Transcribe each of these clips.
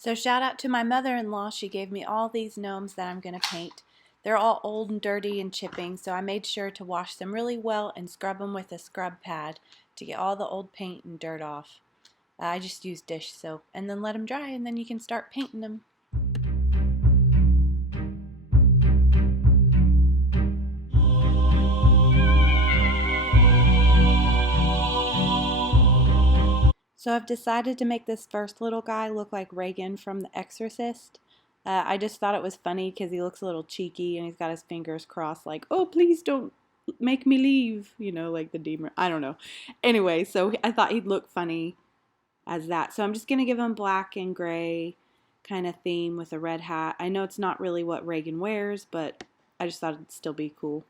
So shout out to my mother-in-law. She gave me all these gnomes that I'm going to paint. They're all old and dirty and chipping, so I made sure to wash them really well and scrub them with a scrub pad to get all the old paint and dirt off. I just use dish soap and then let them dry, and then you can start painting them. So I've decided to make this first little guy look like Reagan from The Exorcist. I just thought it was funny because he looks a little cheeky and he's got his fingers crossed like, oh, please don't make me leave, you know, like the demon. I don't know. Anyway, so I thought he'd look funny as that. So I'm just going to give him black and gray kind of theme with a red hat. I know it's not really what Reagan wears, but I just thought it'd still be cool.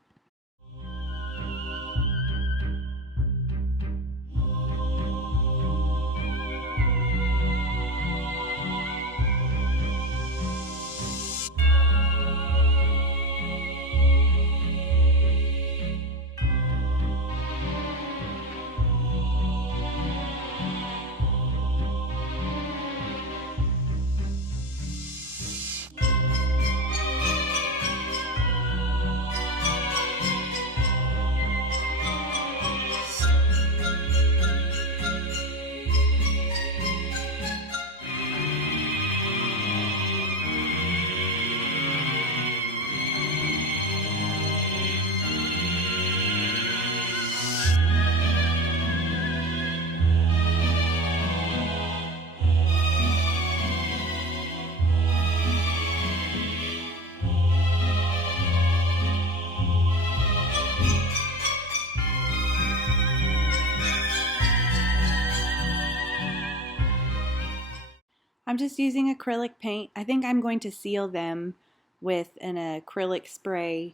I'm just using acrylic paint. I think I'm going to seal them with an acrylic spray,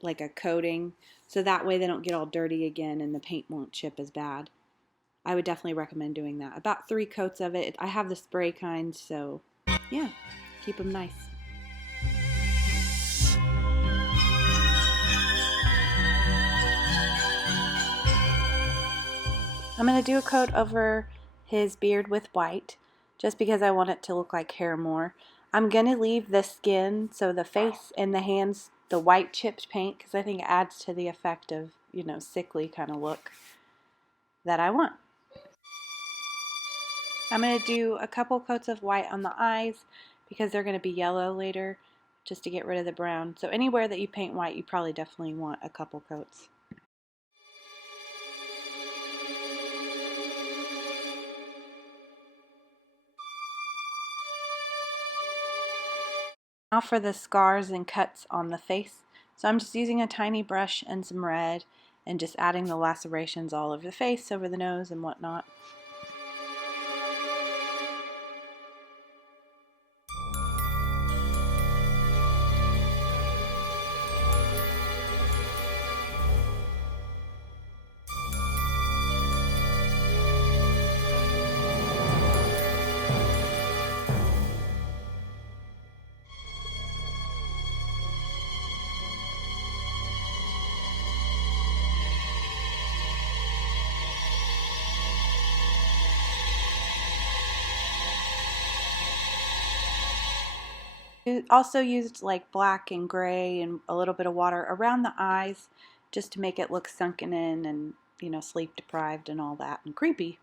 like a coating, so that way they don't get all dirty again and the paint won't chip as bad. I would definitely recommend doing that. About 3 coats of it. I have the spray kind, so yeah, keep them nice. I'm going to do a coat over his beard with white, just because I want it to look like hair more. I'm going to leave the skin, so the face and the hands, the white chipped paint, because I think it adds to the effect of, you know, sickly kind of look that I want. I'm going to do a couple coats of white on the eyes, because they're going to be yellow later, just to get rid of the brown. So anywhere that you paint white, you probably definitely want a couple coats. Now for the scars and cuts on the face. So I'm just using a tiny brush and some red and just adding the lacerations all over the face, over the nose and whatnot. Also used like black and gray and a little bit of water around the eyes just to make it look sunken in and, you know, sleep deprived and all that and creepy.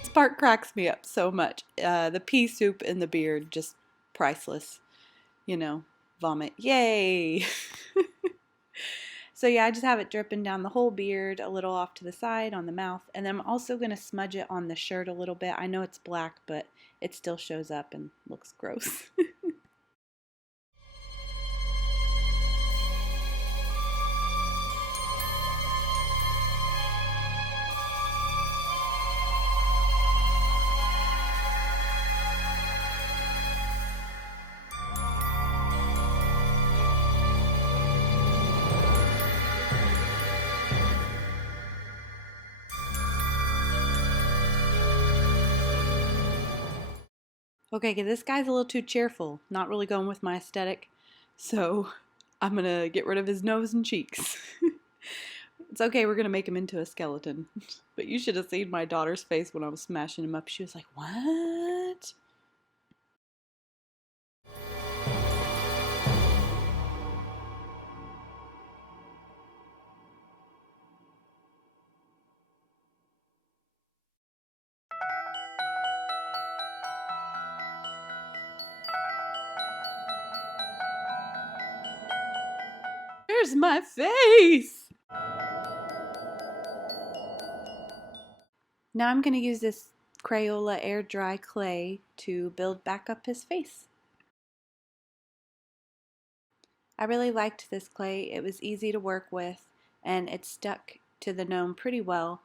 This part cracks me up so much. The pea soup in the beard, just priceless. You know, vomit. Yay! So yeah, I just have it dripping down the whole beard, a little off to the side on the mouth, and then I'm also going to smudge it on the shirt a little bit. I know it's black, but it still shows up and looks gross. Okay, this guy's a little too cheerful, not really going with my aesthetic, so I'm gonna get rid of his nose and cheeks. It's okay, we're gonna make him into a skeleton. But you should have seen my daughter's face when I was smashing him up. She was like, what? There's my face! Now I'm going to use this Crayola air dry clay to build back up his face. I really liked this clay. It was easy to work with and it stuck to the gnome pretty well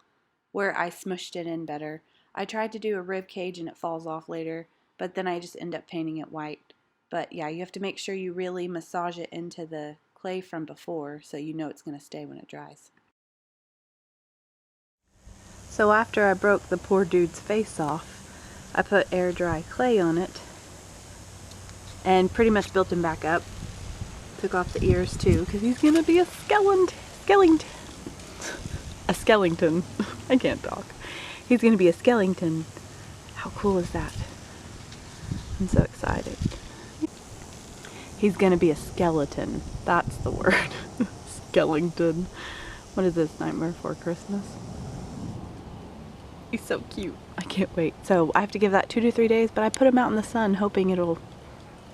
where I smushed it in better. I tried to do a rib cage and it falls off later, but then I just end up painting it white. But yeah, you have to make sure you really massage it into the clay from before so you know it's going to stay when it dries. So after I broke the poor dude's face off, I put air dry clay on it and pretty much built him back up. Took off the ears too, because he's gonna be a skeleton. A skeleton. I can't talk. He's gonna be a skeleton. How cool is that? I'm so excited. He's gonna be a skeleton. That's the word. Skeleton. What is this, Nightmare Before Christmas? He's so cute. I can't wait. So I have to give that 2 to 3 days, but I put him out in the sun hoping it'll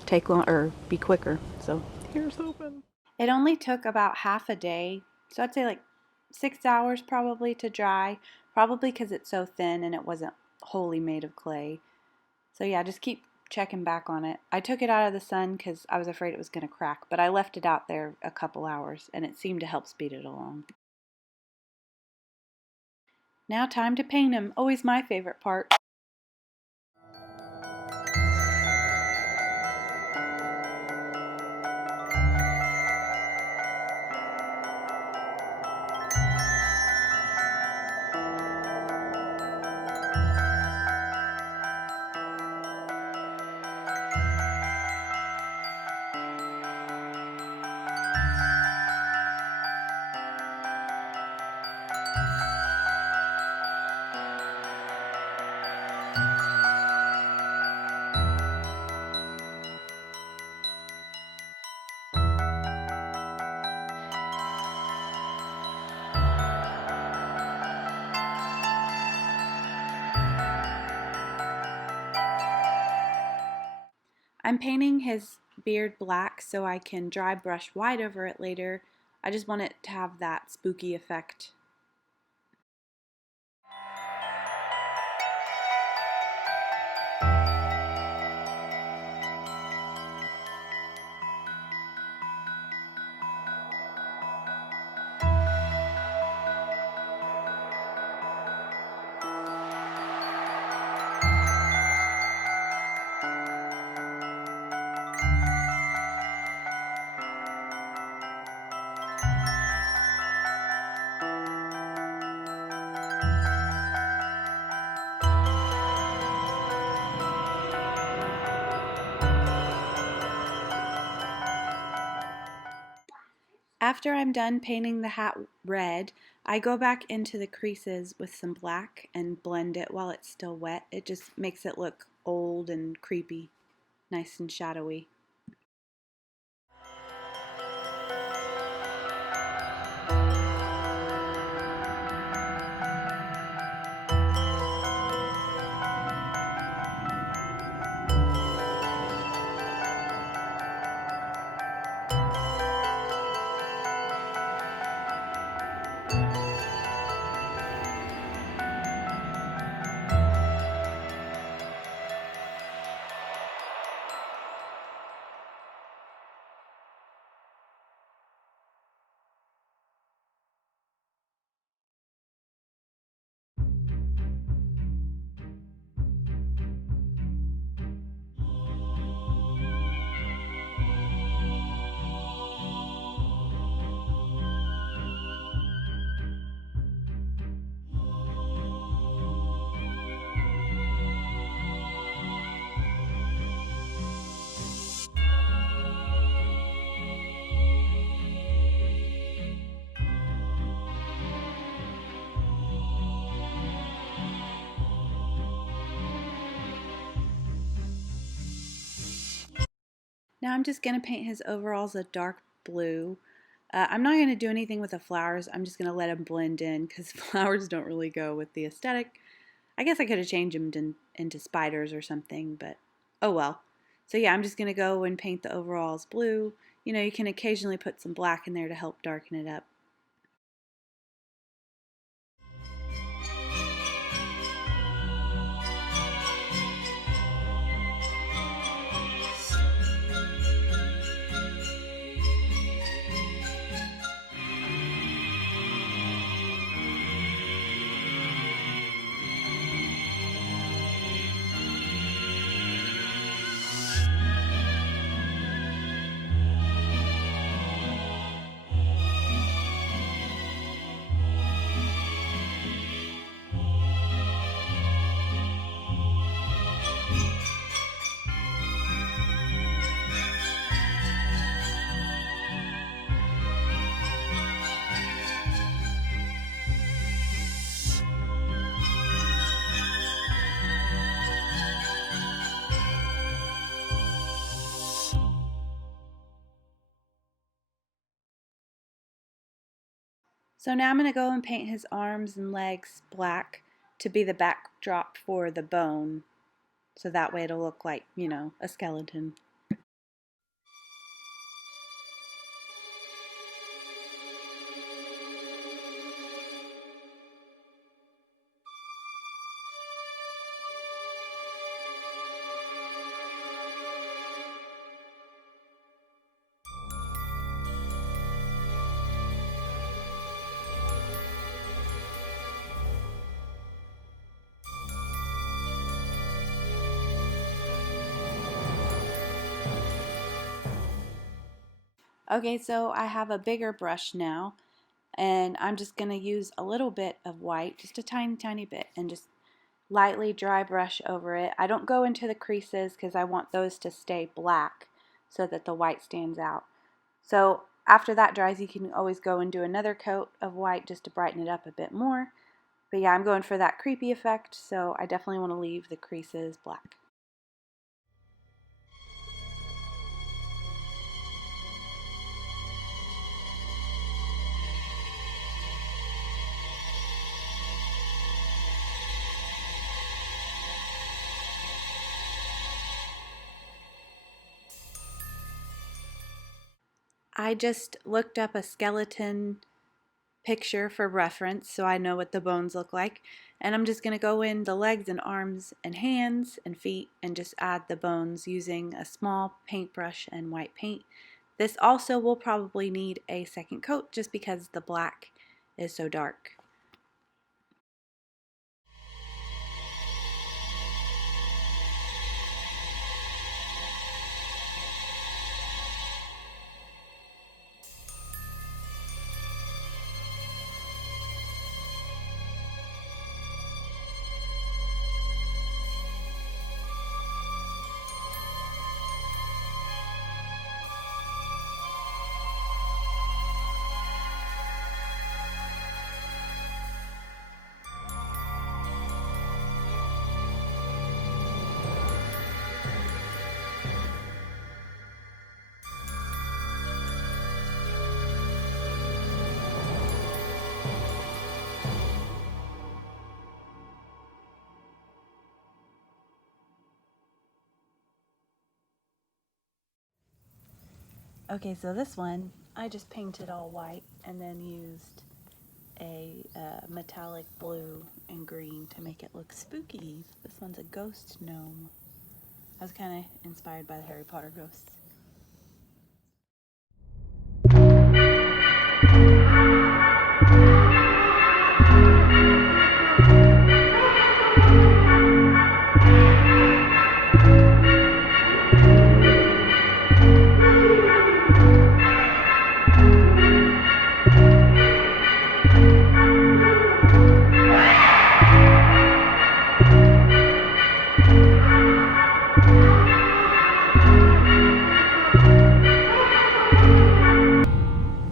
take long or be quicker. So here's hoping. It only took about half a day, so I'd say like 6 hours probably to dry, probably because it's so thin and it wasn't wholly made of clay. So yeah, just keep checking back on it. I took it out of the sun because I was afraid it was going to crack, but I left it out there a couple hours and it seemed to help speed it along. Now time to paint him, always my favorite part. I'm painting his beard black so I can dry brush white over it later. I just want it to have that spooky effect. After I'm done painting the hat red, I go back into the creases with some black and blend it while it's still wet. It just makes it look old and creepy, nice and shadowy. Now I'm just going to paint his overalls a dark blue. I'm not going to do anything with the flowers. I'm just going to let them blend in because flowers don't really go with the aesthetic. I guess I could have changed them into spiders or something, but oh well. So yeah, I'm just going to go and paint the overalls blue. You know, you can occasionally put some black in there to help darken it up. So now I'm going to go and paint his arms and legs black to be the backdrop for the bone. So that way it'll look like, you know, a skeleton. Okay, so I have a bigger brush now, and I'm just going to use a little bit of white, just a tiny bit, and just lightly dry brush over it. I don't go into the creases because I want those to stay black so that the white stands out. So after that dries, you can always go and do another coat of white just to brighten it up a bit more. But yeah, I'm going for that creepy effect, so I definitely want to leave the creases black. I just looked up a skeleton picture for reference so I know what the bones look like, and I'm just going to go in the legs and arms and hands and feet and just add the bones using a small paintbrush and white paint. This also will probably need a second coat just because the black is so dark. Okay, so this one I just painted all white and then used a metallic blue and green to make it look spooky. This one's a ghost gnome. I was kind of inspired by the Harry Potter ghosts.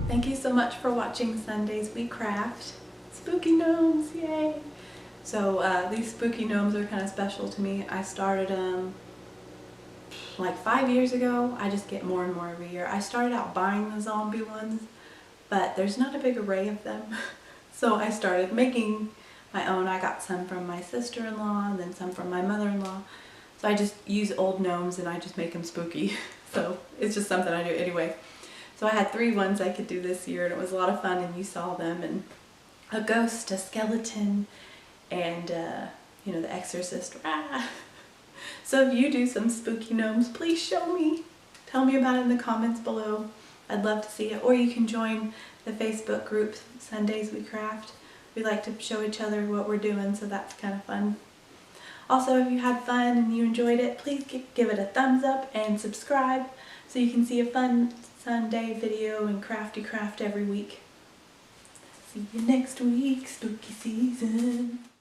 Thank you so much for watching Sundays We Craft. Spooky gnomes, yay! So these spooky gnomes are kind of special to me. I started them like 5 years ago. I just get more and more every year. I started out buying the zombie ones, but there's not a big array of them. So I started making my own. I got some from my sister-in-law and then some from my mother-in-law. So I just use old gnomes and I just make them spooky. So it's just something I do anyway. So I had 3 ones I could do this year and it was a lot of fun, and you saw them, and a ghost, a skeleton, and you know, the exorcist. Ah. So if you do some spooky gnomes, please show me. Tell me about it in the comments below. I'd love to see it. Or you can join the Facebook group, Sundays We Craft. We like to show each other what we're doing, so that's kind of fun. Also, if you had fun and you enjoyed it, please give it a thumbs up and subscribe so you can see a fun Sunday video and crafty craft every week. See you next week, spooky season.